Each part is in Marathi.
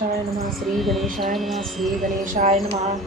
गणेशाय नमः श्री गणेशाय नमः श्री गणेशाय नमः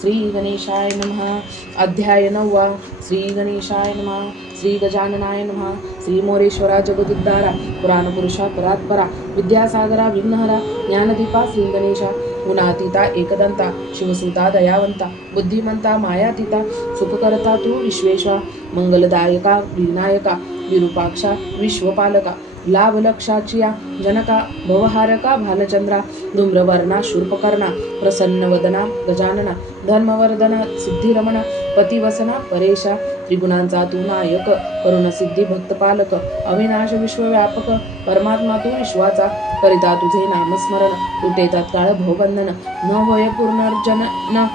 श्री गणेशाय नमः। अध्याय 9 श्री गणेशाय नमः श्री गजाननाय नमः। श्री मोरेश्वरा जगदुद्धारा पुराण पुरुषा परात्परा विद्यासागरा विघ्नहरा ज्ञानदीपा श्री गणेशा गुणातीता एकदंता शिवसुता दयावंता बुद्धिमंता मायातीता सुखकर्ता तू विश्वेश्वरा मंगलदायका विनायका विरूपाक्षा विश्वपालका लाभलक्षाचिया जनका भवहारका भालचंद्रा धूम्रवर्णा शूर्पकर्णा प्रसन्नवदना गजानना धर्मवर्धना सिद्धिरमणा पतिवसना परेशा त्रिगुणांचा तू नायक करुणसिद्धी भक्तपालक अविनाश विश्वव्यापक परमात्मा तू विश्वाचा करिता तुझे नामस्मरण तुटे तत्काळ भवबंधन न होय पुनर्जन न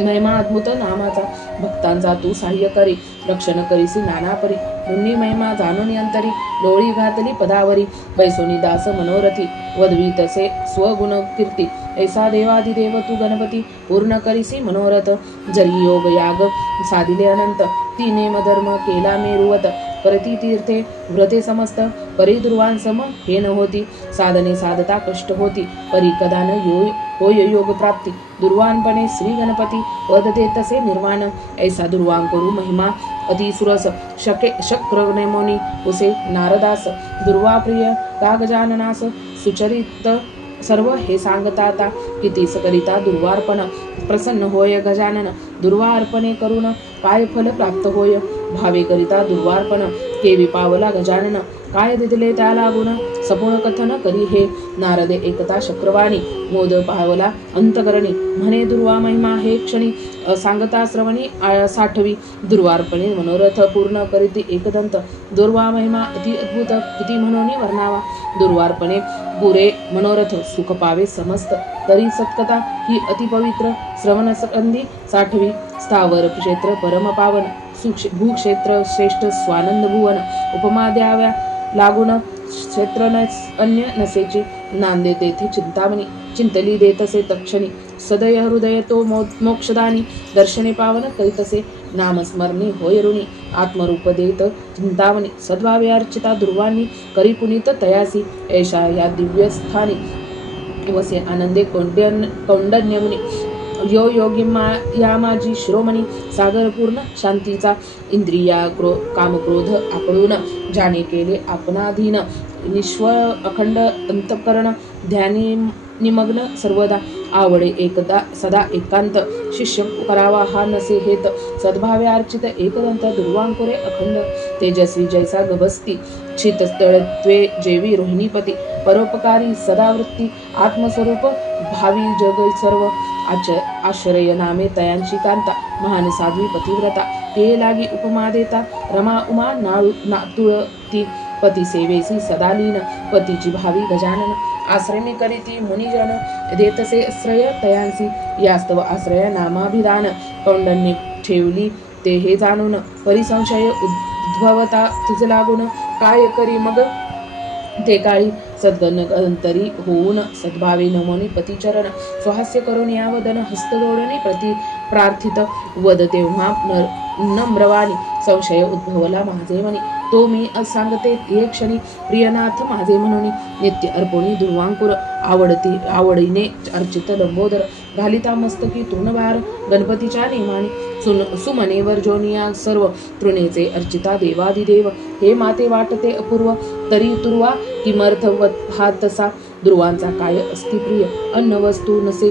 महिमा अद्भुत नामाचा भक्तांचा तू सहाय्य करी रक्षण करीसी नानापरी मुन्नी महिमा जाणून अंतरी डोळी घातली पदावरी बैसोनी दास मनोरथी वदवी तसे स्वगुण कीर्ती ऐसा देवादिदेव तू गणपती पूर्ण करीसी मनोरथ जरी योग याग साधिले अनंत ती नेमधर्म केला मेरुवत करती तीर्थे व्रते समस्त परिध्रुवांसम हे न होती साधने साधता कष्ट होती परी कदा न होय योग प्राप्ती दुर्वानपणे श्री गणपती वदते तसे निर्वाण ऐसा दुर्वान करू महिमा अतिसुरस शक्र नेमोनी उसे नारदास दुर्वाप्रिय का गजाननास सुचरित सर्व हे सांगता आता किती सकरिता दुर्वार्पण प्रसन्न होय गजानन दुर्वार्पणे करून काय फल प्राप्त होय भावे करिता दुर्वार्पण केवी पावला गजानन काय दिले त्याला गुण सपूर्ण कथन करी हे नारदे एकता शक्रवाणी मोद पावला अंतकरणी म्हणे दुर्वा महिमा हे क्षणी सांगता श्रवणी साठवी दुर्वार्पणे मनोरथ पूर्ण करीती एकदंत दुर्वा महिमा अति अद्भुत किती म्हणून वर्णावा दुर्वार्पणे पुरे मनोरथ सुख पावे समस्त तरी सत्कथा ही अति पवित्र श्रवण संधी साठवी स्थावर क्षेत्र परम पावन भूक्षेत्र श्रेष्ठ स्वानंद भुवन उपमा द्याव्या लागून क्षेत्र अन्य नसेची नांदे तेथे चिंतामणी चिंतली देतसे तक्षणी सदय हृदय तो मोक्षदानी दर्शने पावन करीतसे नामस्मरणी होय ऋणी आत्मरूप देत चिंतामणी सद्भावे अर्चिता दुर्वाणी करी पुनीत तयासी ऐशा या दिव्य स्थानी वसे आनंदे कौंडन्यमुनी यो योगी या माझी शिरोमणी सागर पूर्ण शांतीचा इंद्रिया कामक्रोध आकडून जाणे केले आपणाधीन निश्वळ अखंड अंतःकरण ध्यानी निमग्न सर्वदा आवडे एकदा सदा एकांत शिष्य करावा हा नसे हेत सद्भावे अर्चित एकदंत दुर्वांकुरे अखंड तेजस्वी जैसा गभस्ती शीतस्थळत्वे जेवी रोहिणीपती परोपकारी सदावृत्ती आत्मस्वरूप भावी जग सर्व आश्रय नामे तयांची कांता महान साध्वी पतिव्रता ते लागी उपमा देता रमा उमा तुळती पती सेवेसी सदालीन पतीची भावी गजानन आश्रमी करीती मुनिजन देतसे आश्रय तयांसी यास्तव आश्रय नामाभिधान कौंडन्य ठेवली ते हे जाणून परिसंशय उद्भवता तुझ लागून काय करी मग ते काळी सद्गण अंतरी होऊन सद्भावे नमोनी पतिचरण स्वहास्य करून यावदन हस्तदोडणे प्रति प्रार्थित वद तेव्हा नम्रवाणी संशय उद्भवला माझे मनी तो मी सांगते ते क्षणी प्रियनाथ माझे म्हणून नित्य अर्पणी दुर्वांकुर आवडीने अर्चित लंबोदर घालिता मस्तकी तृणभार गणपतीच्या नेमाने सुमनेवर जोनिया सर्व तृणेचे अर्चिता देवादिदेव हे माते वाटते अपूर्व तरी तुर्वा किमर्थ हा तसा दुर्वांचा काय अस्ति प्रिय अन्न वस्तू नसे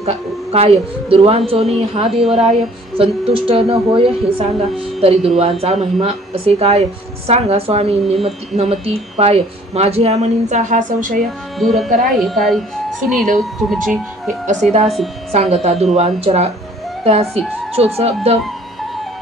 काय दुर्वांचोनी हा देवराय संतुष्ट न होय हे सांगा तरी दुर्वांचा महिमा असे काय सांगा स्वामी नमती पाय माझ्या मनींचा हा संशय दूर करा एकाळी सुनील तुमची हे असे दासी सांगता दुर्वांचरा त्यासी शोशब्द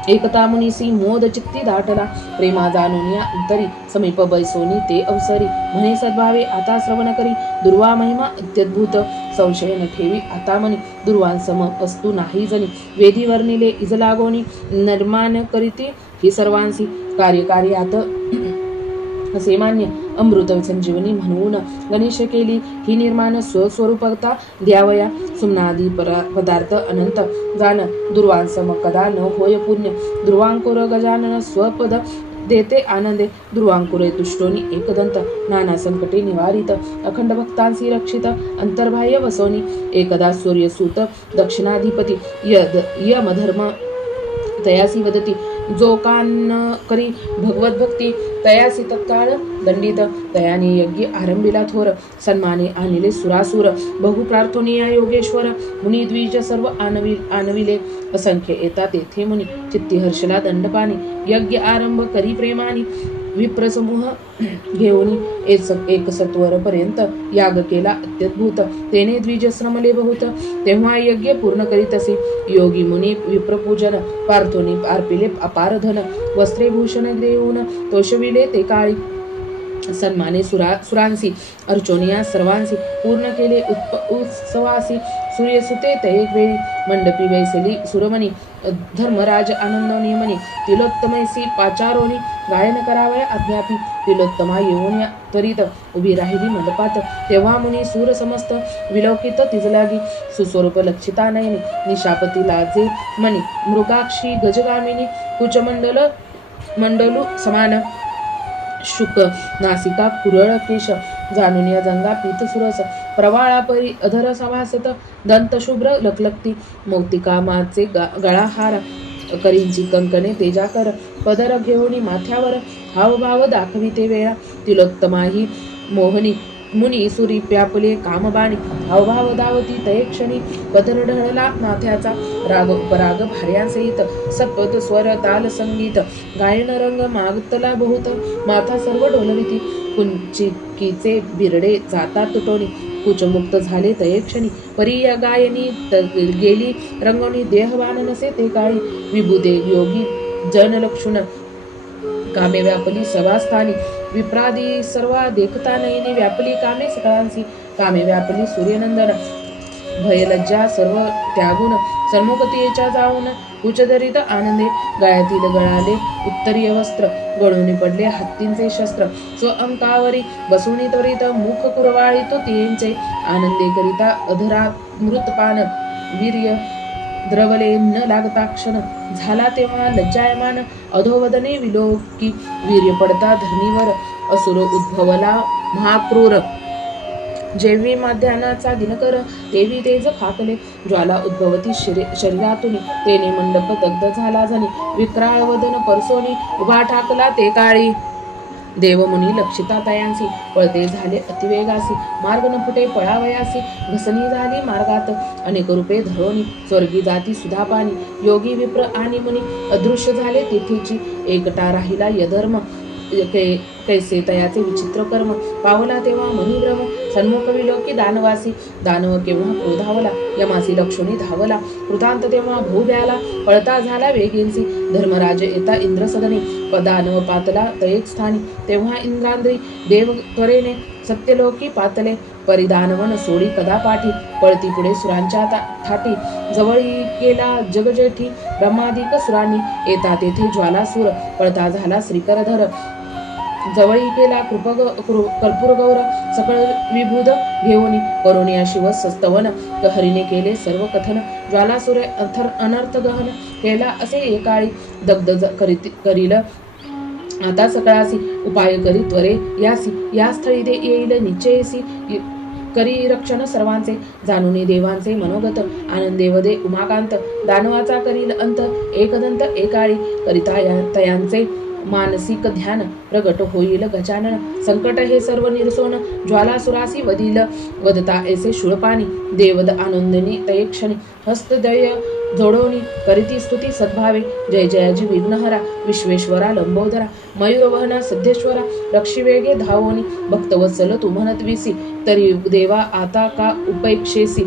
एकता मुनीसी मोद चित्ती दाटला प्रेमा जाणून या अंतरी समीप बैसोनी ते अवसरी म्हणे सद्भावे आता श्रवण करी दुर्वा महिमा अत्यद्भुत संशय न ठेवी आता मनी दुर्वांसम वस्तू नाही जनी वेदी वर्णिले इजलागोनी निर्माण करीते ही सर्वांसी कार्यकार्यात असे मान्य अमृत संजीवनी म्हणून गणेश केली ही निर्माण स्वस्वरूपता द्यावया सुमनादी पदार्थ अनंत जाण दुर्वांसम कदा न होय पुण्य दुर्वांकुर गजानन स्वपद देते आनंदे ध्रुवांकुरे दुष्टोनी एकदंत नाना संकटे निवारित अखंड भक्तांसी रक्षित अंतर्बाह्य वसवनी एकदा सूर्यसूत दक्षिणाधिपती यमधर्म तयासी वदती जो कान करी भगवत भक्ती तयासी तत्काळ दंडित तयाने यज्ञ आरंभिला थोर सन्माने आणले सुरासुर बहु प्रार्थनीय योगेश्वर मुनी द्विज सर्व आणविले असंख्य येतात तेथे मुनी चित्ती हर्षला दंडपाणी यज्ञ आरंभ करी प्रेमानी विप्रसमूह घेऊन एक सत्वर पर्यंत याग केला अत्यद्भुत तेने द्विज श्रमले बहुत तेव्हा यज्ञ पूर्ण करीत असे योगी मुनी विप्रपूजन पार्थोनी अर्पिले अपार धन वस्त्रे भूषण देऊन तोषविले ते काळी सन्माने सुरांसी अर्चोनिया सर्वांसी पूर्ण केले उत्सवासी सूर्यसुते ते एक वेळी मंडपी वैसली सुरमणी धर्मराज आनंद नियमनी तिलोत्तमैसी पाचारोनी गायन करावया अज्ञापी तिलोत्तमा येऊन त्वरित उभी राहिली मंडपात तेव्हा मुनी सूर समस्त विलौकित तिजलागी सुस्वरूप लक्षिता नयनी निशापती लाजे मणी मृगाक्षी गजगामिनी मंडलू समान शुक नासिका कुरळ केश जाणून या जंगा पीत सुरस प्रवाळा परी अधर सभासत दंत शुभ्र लखलखती मोतिकामाचे गळाहार करींची कंकणे तेजाकर पदर घेऊन माथ्यावर हावभाव दाखविते वेळा तिलोत्तमाही मोहनी मुनी सुरी प्यापले कामबाणी हावभाव दावती तयक्षणी पदर ढळला माथ्याचा राग उपराग भार्यांसहित सपद स्वर ताल संगीत गायन रंग मागतला बहुत माथा सर्व डोलविती कुंचिकीचे बिरडे जाता तुटोनी कुचमुक्त झाले तयक्षणी परी या गायनी गेली रंगवणी देहवान नसे ते काळी विभुदे योगी जनलक्षुण कामे व्यापली सभास्थानी विप्रादी सर्वा देखता नयनी व्यापली कामे सकळांसी कामे व्यापली सूर्यनंदन भयलज्जा सर्व त्यागून सन्मुखतेच्या जाऊन उच्चधरित आनंदे गायातील गळाले उत्तरीय वस्त्र गळून पडले हत्तींचे शस्त्र स्वअंकावरी बसुनी त्वरित मुख कुरवाळीतो तियेंचे आनंदे करिता अधरा मृतपान वीर्य द्रवले न लागता क्षण झाला तेव्हा लज्जायमान अधोवदने विलोकी वीर्य पडता धरणीवर असुर उद्भवला महाक्रूर जेवी माध्यानाचा दिनकर देवी तेज फाकले ज्वाला उद्भवती शरीरातून तेने मंडप दग्ध झाला झाली विक्राळ वदन परसोनी उभा ठाकला ते काळी देवमुनी लक्षिता तयांसी पळते झाले अतिवेगासी मार्ग न फुटे पळावयासी घसणी झाली मार्गात अनेक रूपे धरोनी स्वर्गी जाती सुधापानी योगी विप्र आणि मुनी अदृश्य झाले तिथीची एकटा राहिला यधर्म कैसे तयाचे विचित्र कर्म पावला तेव्हा मनुभ्रम सन्मुख विलोकी दानवासी दानव केव्हा क्रोधावला यमासी लक्षणी धावला कृतांत तेव्हा भूभ्याला पळता झाला वेगेंसी धर्मराज येता इंद्रसदनी दानव पातला तयेक स्थानी तेव्हा इंद्रांद्री देव त्वरेने सत्यलोकी पातले परिदानवन सोडी कदा पाठी पळती पुढे सुरांच्या थाटी जवळी गेला जगजेठी ब्रह्मादिक सुरांनी येता तेथे ज्वालासूर पळता झाला श्रीकरधर जवळी केला कर्पूर गौर सकळ विभूद घेऊन करुणिया शिव सस्तवन हरीने केले सर्व कथन ज्वालासुरे अनर्थ गहन केला असे एकाळी दग्ध करील आता सकळासी उपाय करी त्वरे यासी या स्थळी दे येईल निश्चयसी करी रक्षण सर्वांचे जाणून देवांचे मनोगत आनंदेवदे उमाकांत दानवाचा करील अंत एकदंत एकाळी करिता तयांचे मानसिक ध्यान प्रगट होईल गजानन संकट हे सर्व निरसोन ज्वालासुरासी वदता ऐसे शूळपाणी देवद आनंदिनी तयक्षणी हस्तदय जोडवणी करीती स्तुती सद्भावे जय जयाजी विघ्नहरा विश्वेश्वरा लंबोदरा मयूरवहना सिद्धेश्वरा रक्षिवेगे धावोनी भक्तवत्सल तू म्हणतविसी तरी देवा आता का उपेक्षेसी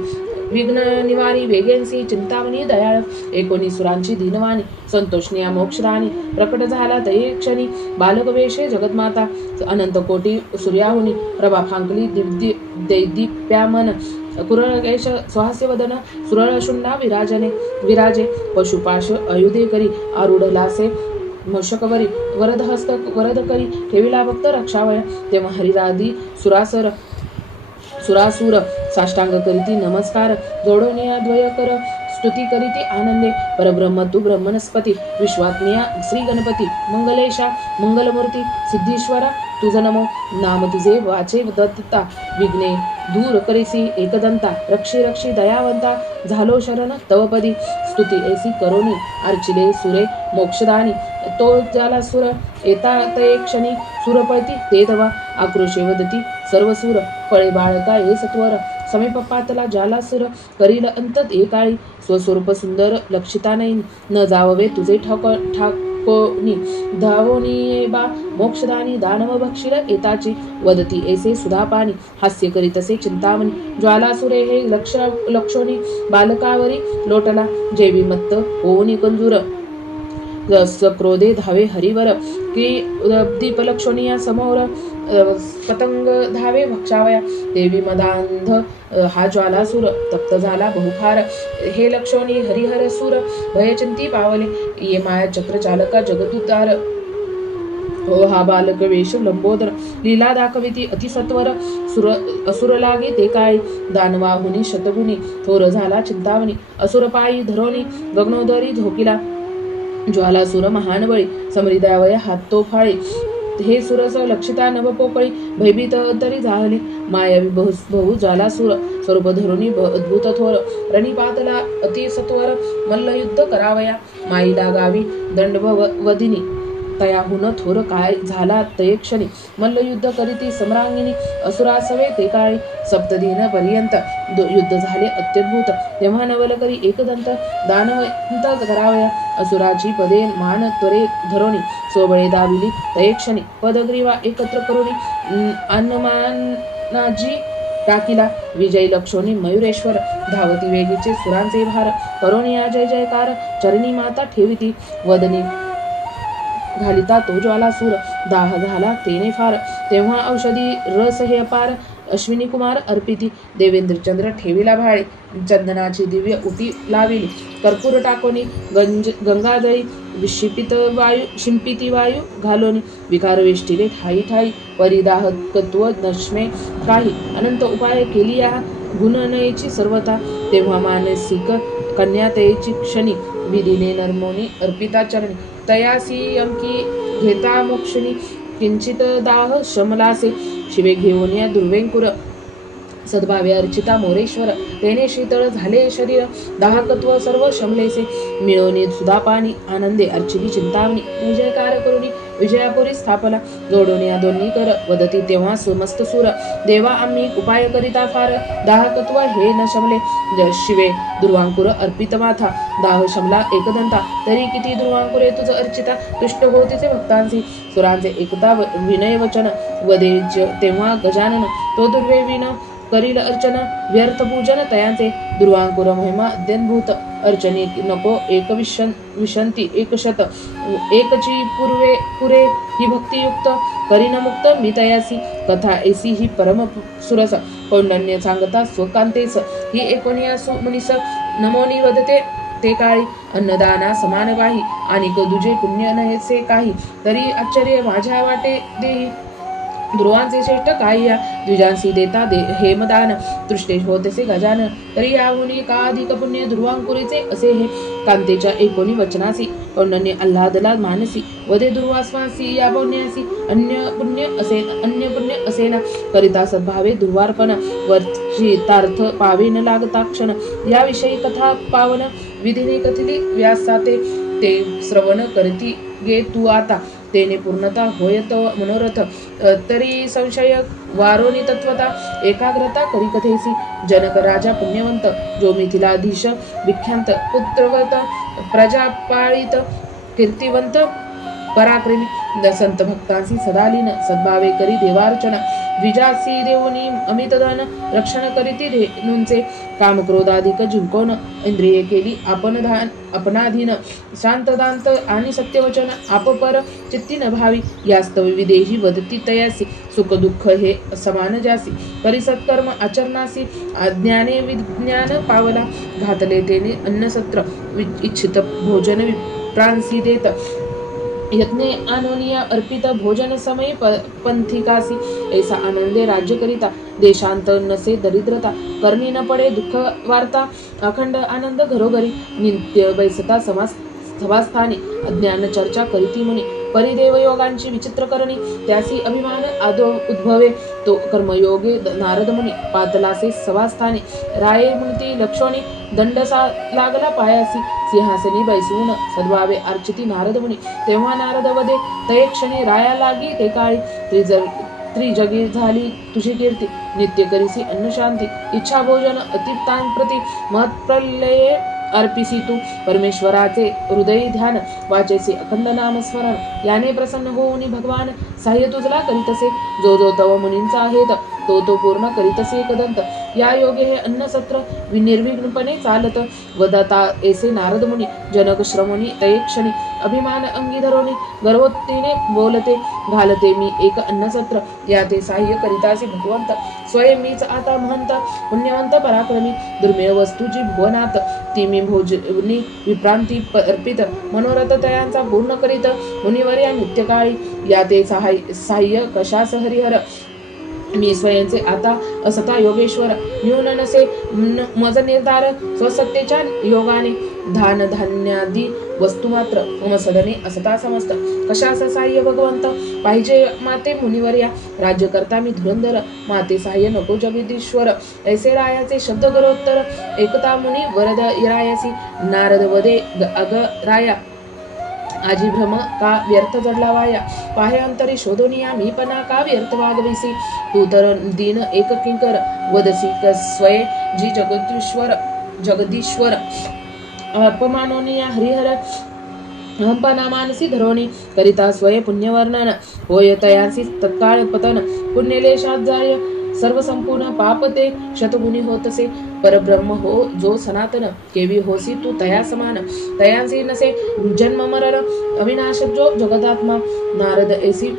विघ्न निवारी वेगेंसी चिंतामणी दयाळ एकोणी सुरांची दीनवाणी संतोषनिया मोक्षराणी प्रकट झाला तये क्षणी बालकवेशे जगन्माता अनंत कोटी सूर्याहुनी प्रभा फांकली दैदीप्यामन कुरळकेश स्वहास्यवदन सुरळशुंडा विराजे पशुपाश अयुधे करी आरूढलासे मशकवरी वरदहस्त वरद करी ठेविला भक्त रक्षावय तेव्हा हरिरादी सुरासूर साष्टांग करीती नमस्कार जोडोनिया द्वय कर स्तुती करीती आनंदे परब्रह्म तू ब्रह्मणस्पती विश्वात्मिया श्री गणपती मंगलेशा मंगलमूर्ती सिद्धीश्वरा तुझ नमो नाम तुझे वाचे दत्ता विघ्ने दूर करीसी एकदंता रक्षी रक्षी दयावंता झालो शरण तवपदी स्तुती ऐसी करोनी अर्चिले सुरे मोक्षदानी तो ज्याला सुर येता तये क्षणी सुरपळती ते तवा आक्रोशे वदती सर्व सूर फळे बाळका ये सत्वर समीपपातला ज्याला सुर करील अंत एकाळी स्वस्वरूप सुंदर लक्षिता नाही न जाववे तुझे ठाकोनी धावोनी बा मोक्षदानी दानव भक्षिल एताची वदती ऐसे सुधापानी हास्य करीतसे चिंतामणी ज्वालासुरे हे लक्षोनी बालकावरी लोटला जैवी मत्त होऊनी कंजूर क्रोधे धावे हरिवर की दीपलक्षणीया समोर पतंग धावे भक्षावया देवी मदांध हा ज्वालासूर तप्त झाला बहुफार हे लक्षणी हरिहर सूर भयचिंती पावले ये माया चक्र चालका जगदुतार हो हा बालक वेश लंबोदर लीला दाखविती अतिसत्वर असुर लागे ते काळी दानवाहुनी शतगुणी थोर झाला चिंतावणी असुरपायी धरोनी गगनोदरी झोकिला ज्वालासुर महान बळी समृदावय हात तो फाळी हे सुरस लक्षिता नभ पोकळी भयभीत तरी झाली मायावी बहु ज्वालासुर स्वरूप धरुणी अद्भुत थोर रणिपातला अति सत्वर मल्लयुद्ध करावया माईला गावी दंडवदिनी तयाहुन थोर काय झाला तये क्षणी मल्लयुद्ध करीती सम्रांगिनी असुरासवे ते काळी सप्तदिन पर्यंत युद्ध झाले अत्यद्भुत तेव्हा नवल करी एकदंत दानवंत करावया असुराची पदे मान त्वरे धरोणी सोबळे दाविली तये क्षणी पदग्रीवा एकत्र करुणी अन्नमानाजी टाकीला विजयी लक्षोनी मयुरेश्वर धावती वेगीचे सुरांचे भार करोनिया जय जयकार चरणी माता ठेविती वदनी घालिता तो ज्वालासूर दाह झाला तेने फार तेव्हा औषधी रस हे अपार अश्विनी कुमार अर्पिती देवेंद्रचंद्र ठेविला भाळे चंदनाची दिव्य उटी लाविली कर्पूर टाकोनी गंगाजळी शिंपिती वायू घालोनी विकार वेष्टिले ठाई ठाई परिदाहकत्व नश्मे काही अनंत उपाय केली या गुणनयेची सर्वता तेव्हा मानसिक कन्यातयेची क्षणी विधीने नर्मोनी अर्पिता चरणी तयासी अंकी घेता मोक्षणी किंचित दाह शमलासे शिवे घेऊन या दुर्वेंकुर सद्भावे अर्चिता मोरेश्वर तेने शीतळ झाले शरीर दाहकत्व सर्व शमलेसे मिळवणे सुधापानी आनंदे अर्चिली चिंतावणी विजयकार करुणी विजयापुरी स्थापला जोडून या दोन्ही कर वदती तेव्हा समस्त सूर देवा आम्ही उपाय करिता फार दाहकत्व हे न शमले शिवे दुर्वांकुर अर्पित माथा दाह शमला एकदंता तरी किती दुर्वांकुरे तुझ अर्चिता तुष्ट होतीचे भक्तांची सुरांचे एकता विनय वचन वदे तेव्हा गजानन तो दुर्वे विन करील अर्चन व्यर्थ पूजन तयांचे दुर्वांकुर महिमा अद्यद्भुत अर्चने नको एक विशंती एकशत एकची पुरे ही भक्तियुक्त करीन मुक्त मी तयासी कथा ऐसी ही परम सुरस कौंडण्य सांगता स्वकांतेस ही एकोणियासु मुनिस नमोनी वदते ते काळी अन्नदाना समान वाही आणि दुजे पुण्य नयेसे काही तरी आश्चर्य माझ्या वाटे देई ध्रुवांचे श्रेष्ठ काय या द्विजांसी देता हेमदान तृष्टेश होतेसे गजान तरी याहुनी का अधिक पुण्य ध्रुवांकुरीचे असे हे कांतेच्या एकोणी वचनासी कौंडण्य आल्हादला मानसी वदे दुर्वासवासी या पुण्यासी अन्य पुण्य असेना करिता सद्भावे दुर्वार्पण वर्षितार्थ पावे न लागता क्षण याविषयी कथा पावन विधीने कथिली व्यासाते ते श्रवण करती गे तू आता तेने पूर्णता होयत मनोरथ तरी संशय वारोनी तत्वता एकाग्रता करी कथेसी जनक राजा पुण्यवंत जो मिथिलाधीश विख्यात पुत्रवत प्रजापाळित कीर्तिवंत पराक्रमी संत भक्तांसी सदालीन सद्भावे करी देवार्चना द्विजासी देवनी अमितदान रक्षण करीती धेनूंचे कामक्रोधाधिक जिंकोन इंद्रिये केली अपनाधीन शांतदांत आणि सत्यवचन आपपर चित्ती न भावी यास्तव विदेही वदती तयासी सुख दुःख हे समान जासी करी सत्कर्म आचरणासी अज्ञाने विज्ञान पावला घातले तेने अन्नसत्र इच्छित भोजन विप्रांसी देत यत्ने आनोनिया अर्पित भोजन समय पंथिकासी ऐसा आनंदे राज्य करिता देशांत नसे दरिद्रता करणी न पडे दुःख वार्ता अखंड आनंद घरोघरी नित्य बैसता सभास्थानी अज्ञान चर्चा करीती मुनी परिदेव योगांची विचित्र करणी त्यासी अभिमान आदो उद्भवे तो कर्मयोगे नारद मुनी पातलासे सभास्थानी राये मुनी लक्षोणी दंडसा लागला पायासी सिंहासनी बैसून सद्भावे अर्चिती नारद मुनी तेव्हा नारद वदे तये क्षणी राया लागी ते काळी त्रिजगी झाली तुझी कीर्ती नित्य करीसी अन्न शांती इच्छा भोजन अतिप्तान प्रति महत्प्रलये अर्पिसी तू परमेश्वराचे हृदय ध्यान वाचेसी अखंड नाम स्मरण याने प्रसन्न होऊन भगवान साह्य तुझला करीतसे जो जो तव मुनींचा आहेत तो पूर्ण करीतसे कदंत या योगे हे अन्न सत्र निर्विघ्नपणे चालत वदता ऐसे नारद मुनी जनक श्रमणी तये क्षणी अभिमान अंगी धरोनी गर्वोत्तीने बोलते घालते मी एक अन्न सत्र या ते साह्य करितासी भगवंत स्वयं मीच आता महंत पुण्यवंत पराक्रमी दुर्मिळ वस्तूची भुवनात ती मी भोजनी विप्रांती अर्पित मनोरथ तयांचा पूर्ण करीत मुनिवर या नित्यकाळी या ते साह्य कशास हरिहर मी स्वयंचे आता असता योगेश्वर न्यून नसे मज निर्धार स्वसत्तेच्या योगाने धान धान्यादी वस्तू मात्र मम सदने असता समस्त कशास साह्य भगवंत पाहिजे माते मुनिवर्या राज्य करता मी धुरंधर माते साह्य नको जगदीश्वर ऐसे रायाचे शब्द करोत्तर एकता मुनी वरद रायासी नारद वदे अग राया आजी भ्रम का व्यर्थ जडला वाया पाहे अंतरी शोधोनिया मी पणा का व्यर्थ वागविसी तू तर दीन एक किंकर वदसी स्वय जी जगदीश्वर अपमानोनिया हरिहर अहंपना मानसी धरोणी करिता स्वय पुण्यवर्णन होय तयांसी तत्काळ पतन पुण्यलेशात जाय सर्व संपूर्ण पाप ते शतगुणी होतसे परब्रह्म हो जो सनातन केवी होसी तू तया समान तयांसी नसे जन्म मरण अविनाश जो जगदात्मा नारद ऐसी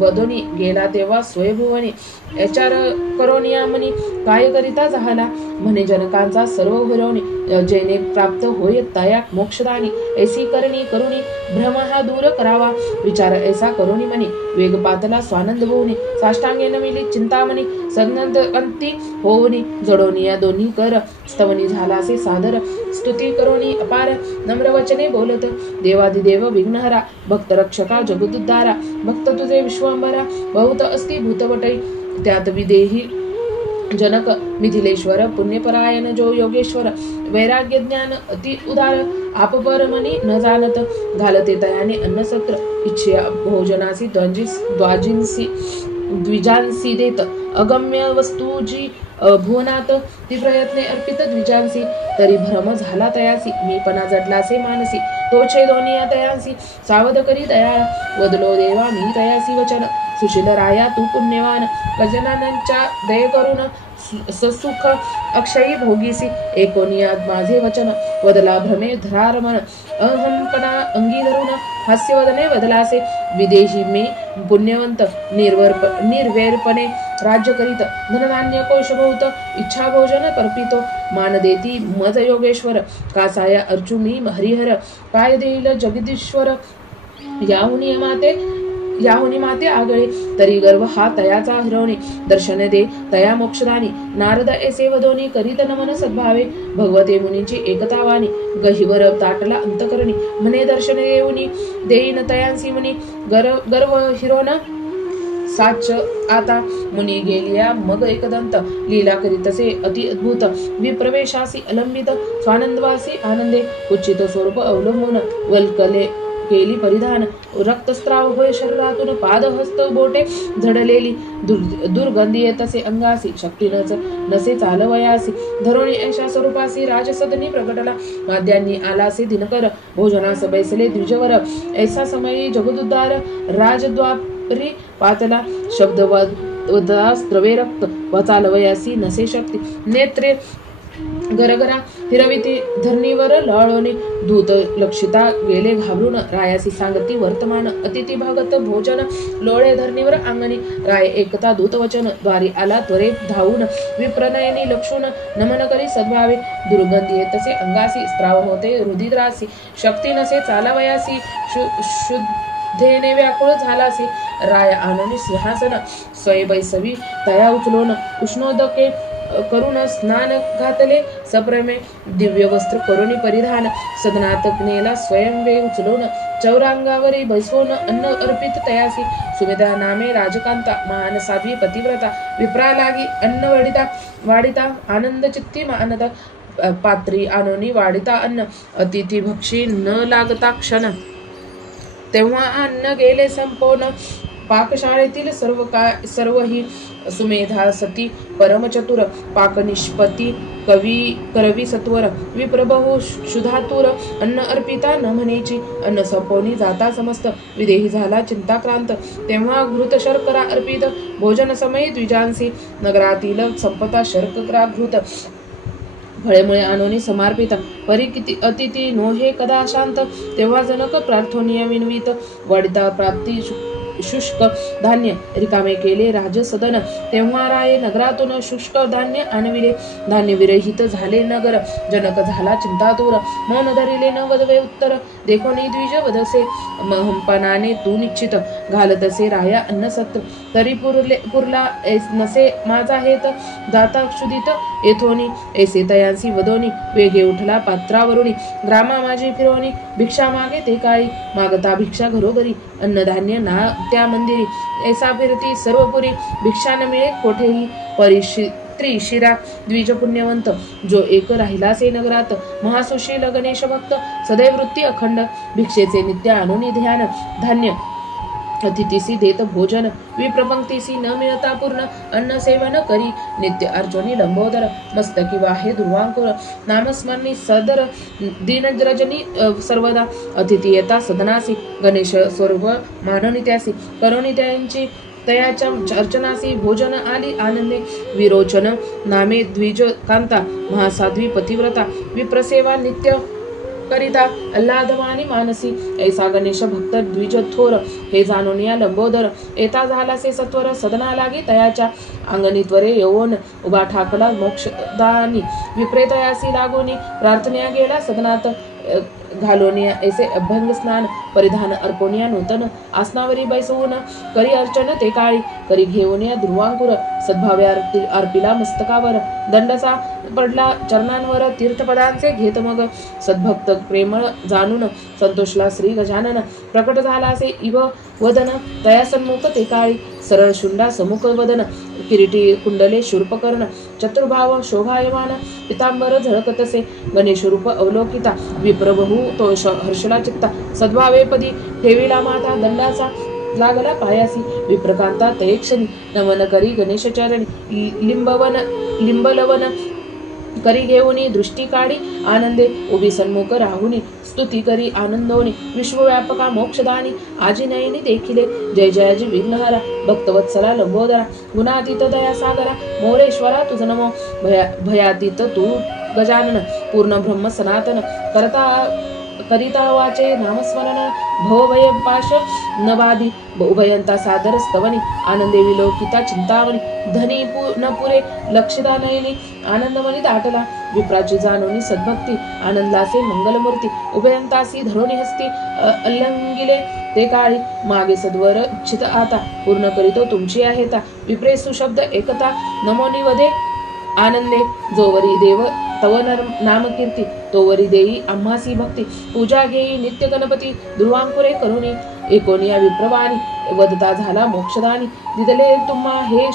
वदोनी गेला तेव्हा स्वयंभुवनी याचार करोनिया मनी काय करिता झाला म्हणे जनकांचा सर्व हिरवणी जेने प्राप्त होय तया मोक्षदानी ऐसी करणी करुणी भ्रम हा दूर करावा विचार ऐसा करुणी मनी वेग पातला स्वानंद होऊनी साष्टांगे नमिली चिंतामणी सनंद अंती होऊनी जडोनिया दोन्ही कर स्तवनी झालासे सादर स्तुती करोनी अपार नम्र वचने बोलत देवादिदेव विघ्नहरा भक्त रक्षका जगदुद्धारा भक्त तुझे विश्वांबरा बहुत अस्ति भूतवटई त्यात विदेही जनक मिथिलेश्वर पुण्यपरायण जो योगेश्वर वैराग्य ज्ञान अति उदार आपपरमनी न जाणत घालते तयाने अन्नसत्र इच्छा भोजनासी द्विजांसी देत अगम्य वस्तूजी भुवनात ती प्रयत्ने अर्पित द्विजांसी तरी भ्रम झाला तयासी मी पणा जडलासे मानसी तो छेदोनिया तयासी सावध करी दया वदलो देवा मी तयासी वचन सुशील राया तू पुण्यवान गजनानांच्या दये करून ससुख अक्षयी भोगीसी एकोनिया माझे वचन वदला भ्रमे धरारमण अहंपणा अंगी धरून हास्यवदने वदलासे विदेही मी पुण्यवंत निर्वैरपणे राज्य करीत धनधान्य कोशभूत इच्छा भोजन कर्पितो मान देती मज योगेश्वर कासाया अर्चु मी हरिहर काय देईल जगदीश्वर याहुनी माते आगळे तरी गर्व हा तयाचा हिरवणी दर्शन दे तया मोक्षदानी नारद ऐसे वदोनी करीत नमन सद्भावे भगवते मुनींची एकतावानी गहिवर ताटला अंतकरणी म्हणे दर्शन येऊनी देईन तयांसी मुनी गर्व हिरोन साच आता मुनी गेलिया मग एकदंत लीला करीतसे अति अद्भुत विप्रवेशासी अलंबित स्वानंदवासी आनंदे उच्चित स्वरूप अवलंबून वल्कले केली परिधान रक्तस्त्राव होय शरीरातून पाद हस्त बोटे झडलेली दुर्गंधी येतसे अंगासी शक्तीनच नसे चालवयासी धरुणी ऐशा स्वरूपासी राजसदनी प्रगटला वाद्यांनी आलासे दिनकर भोजनास बैसले द्विजवर ऐसा समयी जगदुद्धार राजद्वारी पातला शब्द वदास्त्रवे रक्त वचालवयासी नसे शक्ती नेत्रे गरगरा हिरविती धरणीवर लळवणे दूत लक्षिता गेले घाबरून रायासी सांगती वर्तमान अतिथी भागत भोजन लोळे धरणीवर अंगणी राय एकता दूत वचन द्वारी आला त्वरे धावून विप्रनयनी लक्षून नमन करी सद्भावे दुर्गंधी येतसे अंगासी स्त्राव होते रुधिरासी शक्ती नसे चालवयासी धेने व्याकुळ झालासे राय आणून सिंहासन स्वय बैसवी तया उचलून उष्णोदके करून स्नान घातले सप्रेमे दिव्य वस्त्र करुणी परिधान सदनात नेला स्वयंवे उचलून चौरांगावरी बसवून अन्न अर्पित तयासी सुमित्रा नामे राजकांता महान साध्वी पतिव्रता विप्रा लागी अन्न वाडिता आनंद चित्ती मानता पात्री आणोनी वाडिता अन्न अतिथी भक्षी न लागता क्षण तेव्हा अन्न गेले संपूर्ण पाकशाळेतील सर्वही सुमेधा सती परमचतुर पाकनिष्पती करवी सत्वर विप्रभो शुधातुर अन्न अर्पिता न म्हणेची अन्न संपवणी जाता समस्त विदेही झाला चिंताक्रांत तेव्हा घृत शर्करा अर्पित भोजन समय द्विजांसी नगरातील संपता शर्करा घृत फळेमुळे आणोनी समर्पित परी किती अतिथी नोहे कदा शांत तेव्हा जनक प्रार्थनीय विनवित वडिता प्राप्ती शुष्क धान्य रिकामे केले राजसदन तेव्हा राये नगरातून शुष्क धान्य आणविले धान्य विरहित झाले नगर जनक झाला चिंतातूर मौन धरिले न वदवे उत्तर देखोनी द्विज वदसे महंपणाने तू निश्चित घालतसे राया अन्न सत्र तरी पुरला नसे माझा हेत जाता क्षुदित येथोनी ऐसे तयांसी वदोनी वेगे उठला पात्रावरुणी ग्रामा माझी फिरवणी भिक्षा मागे ते काळी मागता भिक्षा घरोघरी अन्नधान्य ना त्या मंदिरी ऐसा फिरती सर्वपुरी भिक्षा न मिळे कोठेही परिश्री शिरा द्विज पुण्यवंत जो एक राहिलासे नगरात महासुशील गणेश भक्त सदैव वृत्ती अखंड भिक्षेचे नित्य आणूनी ध्यान धान्य अतिथीसी देत भोजन विप्रपंक्तीसी न मिळता पूर्ण अन्न सेवन करी नित्य अर्जुनी लंबोदर मस्तकी वाहे दुर्वांकुर नामस्मरणी सदर दीनरजनी सर्वदा अतिथी येता सदनासी गणेश स्वरूप माननित्यासी करुणित्यांची तयाच्या अर्चनासी भोजन आली आनंदे विरोचन नामे द्विज कांता महासाध्वी पतिव्रता विप्रसेवा नित्य करिता अल्लादवानी मानसी ऐसा गणेश भक्त द्विज थोर हे जाणून या लंबोदर येता झालासे सत्वर सदना लागी तयाच्या अंगणी त्वरे येऊन उभा ठाकला मोक्षदानी विप्रेतयासी लागोनी प्रार्थना गेला सदनात घालोनिया ऐसे अभंग स्नान परिधान अर्पोनिया नूतन आसनावरी बैसवून करी अर्चन ते काळी करी घेऊन या ध्रुवांकुर सद्भावे अर्पिला मस्तकावर दंडसा पडला चरणांवर तीर्थपदांचे घेत मग सद्भक्त प्रेमळ जाणून संतोषला श्री गजानन प्रकट झालासे इव वदन तया सन्मुख ते काळी सरळ शुंडा समुख वदन किरीटी कुंडले शूर्पकर्ण चतुर्भाव शोभायमान पितांबर झळकतसे गणेश रूप अवलोकिता विप्रबहू तो हर्षला चित्ता सद्भावे पदी ठेविला माता दंडाचा लागला पायासी विप्रकांता ते क्षणी नमन करी गणेश चरणी लिंबलवन करी घेऊनी दृष्टी काढी आनंदे उभी सन्मुख राहुनी स्तुती करी आनंदोनी विश्वव्यापका मोक्षदानी आजी नयनी देखिले जय जयाजी विघ्नहरा भक्तवत्सला लंबोदरा गुणातीत दया सागरा मोरेश्वरा तुझ नमो भयातीत तू गजानन पूर्ण ब्रह्म सनातन करिता वाचे नामस्मरण भवभय पाश नबाधी उभयंता सादर स्तवनी आनंदे विलोकिता चिंतावनी धनी न पुरे लक्षदा नयनी आनंदमनी दाटला विप्राची जाणोनी सद्भक्ती आनंदलासे मंगलमूर्ती उभयंतासी धरोणी हस्ती अल्लंगिले ते काळी मागे सद्वर इच्छित आता पूर्ण करीतो तुमची आहेता विप्रे सुशब्द एकता नमोनी वदे आनंदे जोवरी देव तव नाम कीर्ती तोवरी देई आम्हासी भक्ती पूजा घेई नित्य गणपती दुर्वांकुरे करुणी एकोनिया विप्रवाणी वदता झाला मोक्षदानी दिदले तुम्हा हे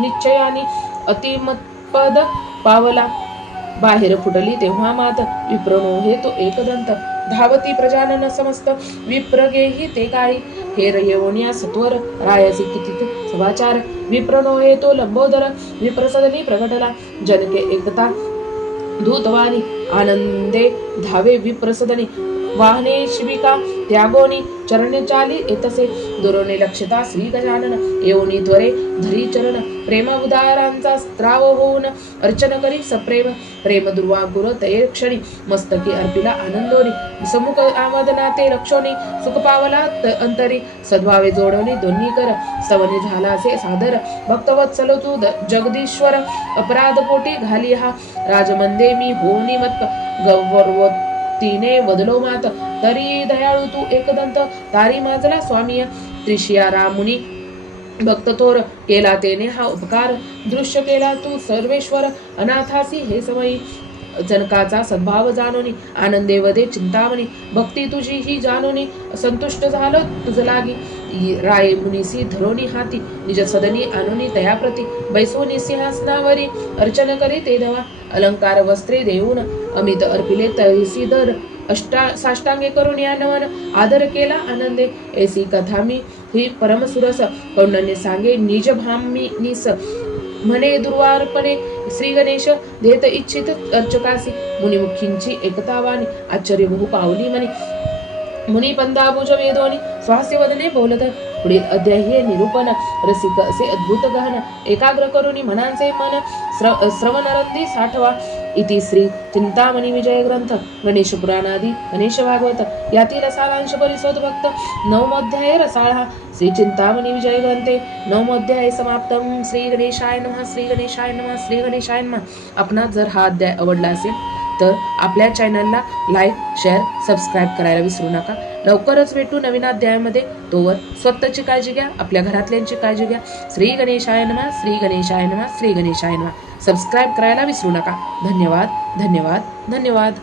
निश्चयानी अतिमत्पद पावला बाहेर फुटली तेव्हा मात विप्रणो हे तो एकदंत धावती प्रजानन समस्त विप्रगेही ते काळी हेर येवोनिया सत्वर रायासी किती समाचार विप्रणो हे तो लंबोदर विप्रसदनी प्रकटला जनके एकता दूतवाणी आनंदे धावे विप्रसदनी वाहने शिबिका त्यागोनी चरणे चाली येतसे दुरोने लक्षता श्री गजानन येऊनी त्वरे धरी चरण प्रेम उदारांचा स्त्राव होऊन अर्चन करी सप्रेम प्रेम दुर्वागुर तये क्षणी मस्तकी अर्पिला आनंदोनी समुख आमदना ते लक्षोनी सुख पावला अंतरी सद्भावे जोडवणी दोन्ही कर स्तवनी झाला असे सादर भक्तवत्सल तू जगदीश्वर अपराध पोटी घाली हा राजमंदे मी होऊनी मत भक्तीने वदलो मात तरी दयाळू तू एकदंत तारी माजला स्वामी त्रिशिया रामुनी भक्त थोर केला तेने हा उपकार दृश्य केला तू सर्वेश्वर अनाथासी हे समयी जनकाचा सद्भाव जाणोनी आनंदे वदे चिंतामणी भक्ती तुझी ही जाणोनी संतुष्ट झालं तुझ लागी राय मुनीसी धरोनी हाती निज सदनी आणोनी तयाप्रती बैसोनी सिंहासनावरी अर्चन करे ते धवा अलंकार वस्त्रे देऊन अमित अर्पिले तैसी दर साष्टांगे करून या नवन आदर केला आनंदे ऐसी कथा मी ही परमसुरस कौंडण्य सांगे निज भामी निस म्हणे दुर्वारपणे श्री गणेश देत इच्छित अर्चकासी मुनिमुखींची एकतावानी आश्चर्य बहु पावली म्हणे मुनी पंदाभुज वेदोनी स्वास्य वदने बोलत पुढील अध्याय हे निरूपण रसिक असे अद्भुत गहन एकाग्र करुनी मनांचे मन श्रवणरंदी साठवा इति श्री चिंतामणी विजय ग्रंथ गणेश पुराणादी गणेश भागवत यातील सारांश परिशोध भक्त नवमोध्याय रसाळा श्री चिंतामणी विजय ग्रंथे नवमोध्याय समाप्तम. श्री गणेशाय नमः. श्री गणेशाय नमः. श्री गणेशाय नमः. आपणास जर हा अध्याय आवडला असेल तर आपल्या चॅनलला लाईक शेअर सबस्क्राईब करायला विसरू नका. लवकरच भेटू नवीन अध्यायामध्ये. तोवर स्वतःची काळजी घ्या, आपल्या घरातल्यांची काळजी घ्या. श्री गणेशाय नमः. श्री गणेशाय नमः. श्री गणेशाय नमः. सबस्क्राईब करायला विसरू नका. धन्यवाद धन्यवाद धन्यवाद.